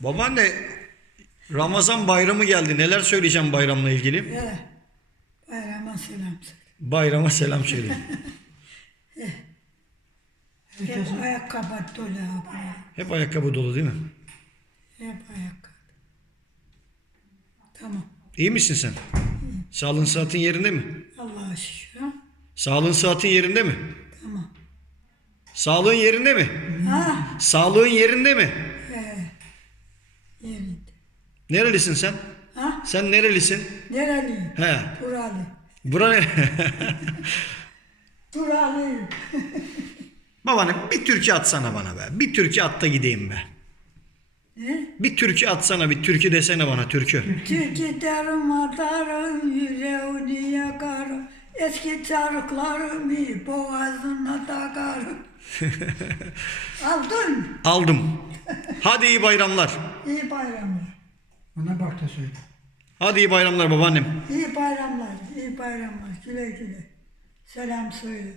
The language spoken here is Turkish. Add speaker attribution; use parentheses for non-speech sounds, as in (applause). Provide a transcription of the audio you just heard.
Speaker 1: Babaanne Ramazan bayramı geldi. Neler söyleyeceğim bayramla ilgili?
Speaker 2: He. Bayrama selam söyle.
Speaker 1: Bayrama selam söyle. (laughs)
Speaker 2: Hep ayakkabı dolu abla.
Speaker 1: Hep ayakkabı dolu değil mi?
Speaker 2: Hep ayakkabı. Tamam.
Speaker 1: İyi misin sen? Sağlığın saatin yerinde mi?
Speaker 2: Allah'a şükür. ha?
Speaker 1: Sağlığın saatin yerinde mi?
Speaker 2: Tamam.
Speaker 1: Sağlığın yerinde mi?
Speaker 2: Ha?
Speaker 1: Sağlığın yerinde mi?
Speaker 2: Yerinde.
Speaker 1: Nerelisin sen?
Speaker 2: Ha?
Speaker 1: Sen nerelisin?
Speaker 2: Nereliyim?
Speaker 1: He.
Speaker 2: Buralı.
Speaker 1: Bura ne? (laughs)
Speaker 2: Buralıyım. (laughs)
Speaker 1: Babaanne bir türkü atsana bana be. Bir türkü at da gideyim be.
Speaker 2: Ne?
Speaker 1: Bir türkü atsana bir türkü desene bana türkü.
Speaker 2: Türkü derim atarım, yüreğini yakarım. Eski çarıklarımı boğazına takarım. (laughs) Aldın mı?
Speaker 1: Aldım. Hadi iyi bayramlar.
Speaker 2: İyi bayramlar.
Speaker 3: Ona bak da söyle.
Speaker 1: Hadi iyi bayramlar babaannem.
Speaker 2: İyi bayramlar, iyi bayramlar. Güle güle. Selam söyle.